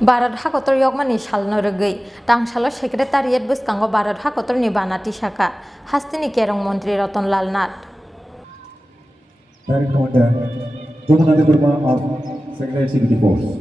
Bharat Hakotorni yogmani shalno rogui tangsalo Secretariat Bwskango Bharat Hakotorni Bana Tisakha Hasteni Kerong Mantri Ratanlal Nath. Direct Commander Tripura of Secretariat Security Force.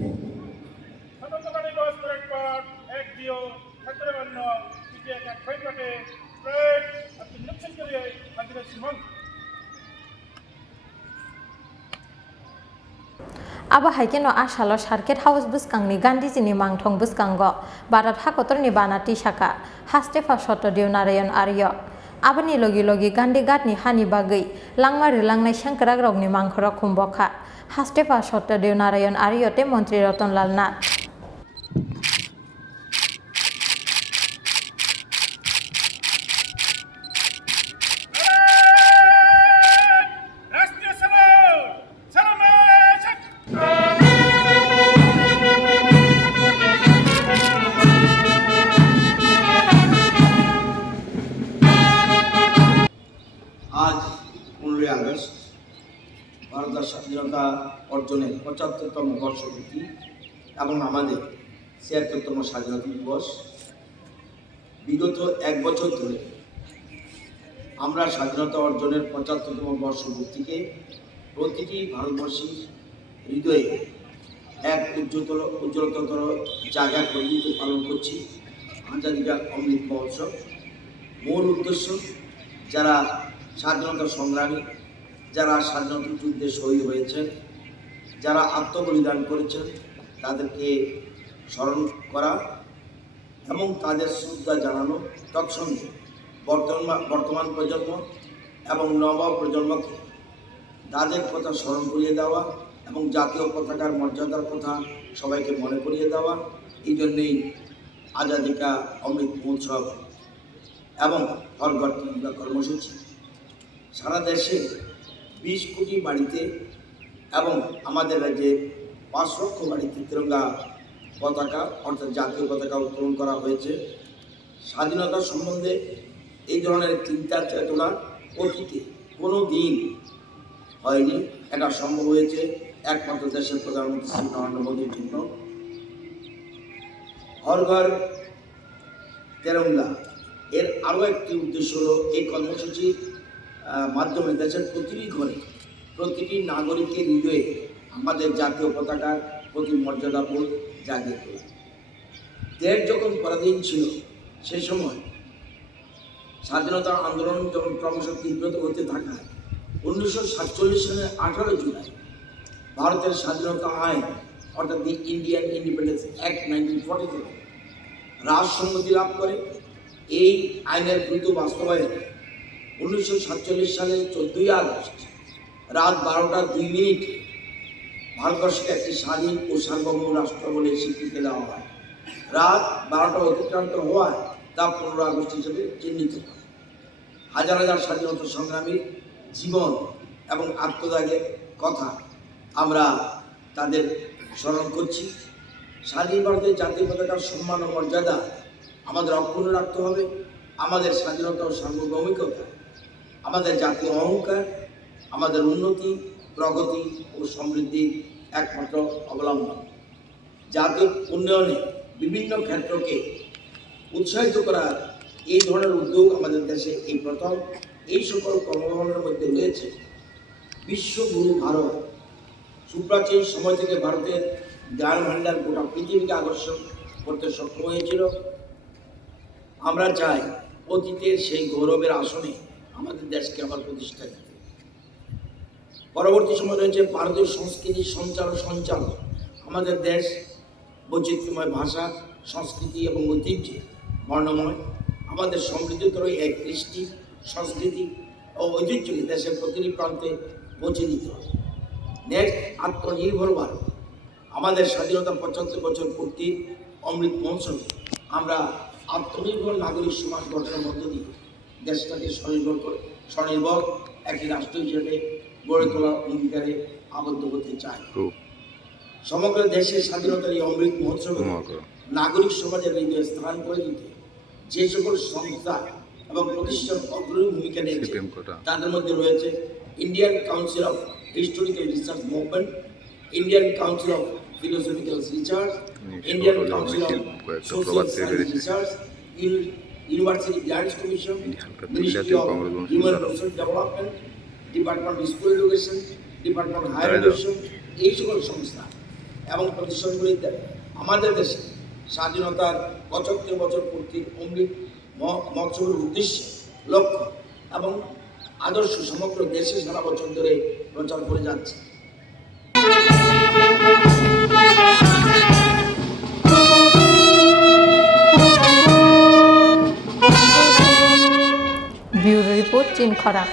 Aba haikeno asalo Circuit House Bwskangni Gandhijini mangthong Bwskango Bharat Hakotorni Bana Tisakha Hastefa Soto Narayan Aryo abani logi logi Gandhi Gatni hani bagui langmari langnai Secretariat mangkhora khumbokha Hastefa Soto Narayan Aryo te Mantri Ratanlal Nath. आज 15 August ভারতের স্বাধীনতা অর্জনের ৭৫তম বর্ষপূর্তি এবং আমাদের ৭৬তম স্বাধীনতা দিবস। বিগত এক বছর ধরে আমরা স্বাধীনতা অর্জনের ৭৫তম বর্ষপূর্তিকে প্রতিটি ভারতবর্ষীর হৃদয়ে এক উজ্জ্বলতর জায়গা করে দিতে পালন করছি আজাদী কা অমৃত মহোৎসব। মূল উদ্দেশ্য যারা স্বাধীনতা সংগ্রামী, যারা স্বাধীনতা যুদ্ধে শহীদ হয়েছেন, যারা আত্মবলিদান করেছেন তাদেরকে স্মরণ করা এবং তাদের শ্রদ্ধা জানানো, তৎসঙ্গে বর্তমান প্রজন্ম এবং নব প্রজন্মকে তাদের কথা স্মরণ করিয়ে দেওয়া এবং জাতীয় পতাকার মর্যাদার কথা সবাইকে মনে করিয়ে দেওয়া। এই জন্যেই আজাদী কা অমৃত মহোৎসব এবং হর ঘর তিরঙ্গা কর্মসূচি। সারা দেশে 20 কোটি বাড়িতে এবং আমাদের রাজ্যে 5 লক্ষ বাড়িতে তিরঙ্গা পতাকা অর্থাৎ জাতীয় পতাকা উত্তোলন করা হয়েছে। স্বাধীনতা সম্বন্ধে এই ধরনের চিন্তা চেতনা অতীতে কোনো দিন হয়নি। এটা সম্ভব হয়েছে একমাত্র দেশের প্রধানমন্ত্রী শ্রী নরেন্দ্র মোদীর জন্য। হর ঘর তিরঙ্গা এর আরও একটি উদ্দেশ্য হলো এই কর্মসূচির মাধ্যমে দেশের প্রতিটি ঘরে প্রতিটি নাগরিকের হৃদয়ে আমাদের জাতীয় পতাকার প্রতি মর্যাদাবোধ জাগিয়ে তোলা। দেশ যখন পরাধীন ছিল সেই সময় স্বাধীনতা আন্দোলন যখন ক্রমশ তীব্রত হতে থাকায় 1947 সালের 18 জুলাই ভারতের স্বাধীনতা আইন অর্থাৎ দি ইন্ডিয়ান ইন্ডিপেন্ডেন্স অ্যাক্ট 1947 রাজসম্মতি লাভ করে। এই আইনের দ্রুত বাস্তবায়ন 1947 সালের 14ই আগস্ট রাত 12টা 2 মিনিটে ভারতবর্ষকে একটি স্বাধীন ও সার্বভৌম রাষ্ট্র বলে স্বীকৃতি দেওয়া হয়। রাত 12টা অতিক্রান্ত হওয়ায় তা 15 আগস্ট হিসেবে চিহ্নিত হয়। হাজার হাজার স্বাধীনতা সংগ্রামীর জীবন এবং আত্মত্যাগের কথা আমরা তাদের স্মরণ করছি। স্বাধীন ভারতের জাতীয় পতাকার সম্মান ও মর্যাদা আমাদের অক্ষুণ্ণ রাখতে হবে। আমাদের স্বাধীনতা ও সার্বভৌমিকতা আমাদের জাতীয় অহংকার, আমাদের উন্নতি, প্রগতি ও সমৃদ্ধির একমাত্র অবলম্বন। জাতীয় উন্নয়নে বিভিন্ন ক্ষেত্রকে উৎসাহিত করার এই ধরনের উদ্যোগ আমাদের দেশে এই প্রথম। এই সকল কর্মকাণ্ডের মধ্যে রয়েছে বিশ্বগুরু ভারত। সুপ্রাচীন সময় থেকে ভারতের জ্ঞান ভাণ্ডার গোটা পৃথিবীকে আকর্ষণ করতে সক্ষম হয়েছিল। আমরা চাই অতীতের সেই গৌরবের আসনে আমাদের দেশকে আবার প্রতিষ্ঠা দিতে। পরবর্তী সময় রয়েছে ভারতীয় সংস্কৃতির সঞ্চালন। আমাদের দেশ বৈচিত্র্যময় ভাষা, সংস্কৃতি এবং ঐতিহ্যে বর্ণময়। আমাদের সমৃদ্ধতর এক কৃষ্টি, সংস্কৃতি ও ঐতিহ্যকে দেশের প্রতিটি প্রান্তে পৌঁছে দিতে হবে। নেক্সট আত্মনির্ভর ভারত। আমাদের স্বাধীনতা 75 বছর পূর্তি অমৃত মহোৎসবে আমরা আত্মনির্ভর নাগরিক সমাজ গঠনের মধ্য দিয়ে দেশটাকে স্বনির্ভর একটি রাষ্ট্র হিসেবে গড়ে তোলার অঙ্গীকারে আবদ্ধ হতে চাই। সমগ্র দেশের স্বাধীনতার এই অমৃত মহোৎসবে নাগরিক সমাজের হৃদয়ে স্থান করে দিতে যে সকল সংস্থা এবং প্রতিষ্ঠান অগ্রণী ভূমিকা নিয়েছে তাদের মধ্যে রয়েছে Indian council of historical research movement, Indian council of Philosophical Research, Indian Council of Social Science Research, University Grants Commission, Ministry of Human Resource Development, Department of School Education, Department of Higher Education, এই সকল সংস্থা এবং প্রতিষ্ঠানগুলিতে আমাদের দেশে স্বাধীনতার ৭৫ বছর পূর্তির অমৃত মহোৎসবের উদ্দেশ্যে লক্ষ্য এবং আদর্শ সমগ্র দেশে সারা বছর ধরে প্রচার করে যাচ্ছে। ব্যুরো রিপোর্ট চীন খরাং।